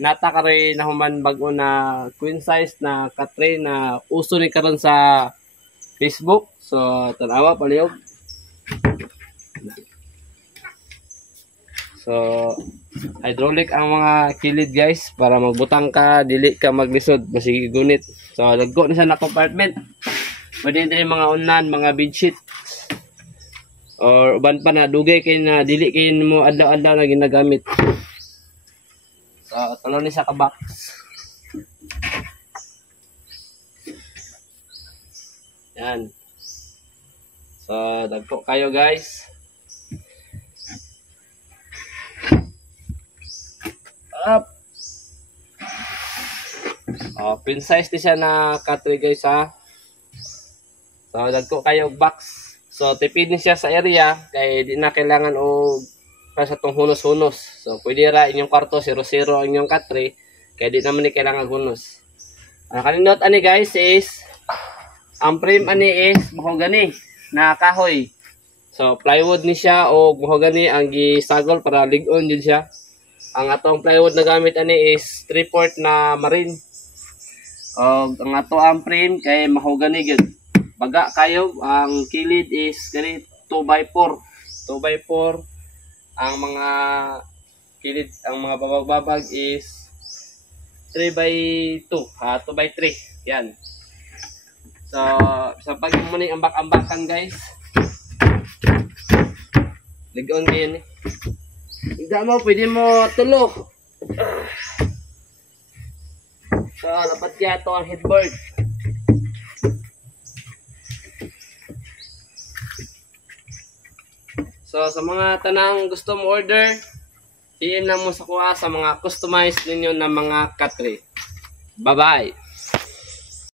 Nata ka rin na human bago na queen size na katre na uso ni karon sa Facebook. So tanawa palihog. So hydraulic ang mga kilid guys para magbutang ka dili ka maglisod basig gunit. So dagko ni sa na compartment. Pwede din mga unan, mga bedsheet. Or uban pa na dugay kay na dili kay mo adlaw-adlaw na ginagamit. So tulo ni sa ka box. Yan. So dagko kayo guys. Up. Oh, pin size di siya na katre guys ha. So dagko kayo box. So tipid ni siya sa area kay di na kailangan og sa tong hunos-hunos. So pwede ra inyong kwarto 0-0 ang inyong katre kay di naman ni kailangan hunos. Ang kanindot ani guys is ang frame ani is mahogany na kahoy. So plywood ni siya o mahogany ang gisagol para lig-on jud siya. Ang atong plywood na gamit ani is 3/4 na marine. O ang ato ang frame kay mahogany gyud. Baga kayo ang kilid is gani 2x4. 2x4 ang mga kilid, ang mga babag-babag is 3x2, 2x3. Yan. So sa pag mo ni ambak-ambakan guys. Lig-on din eh. Hindi mo, pwede mo tulok. So, dapat kaya ito ang headboard. So, sa mga tanang gusto mo order, PM lang mo sa kuha sa mga customized ninyo na mga katre. Bye-bye!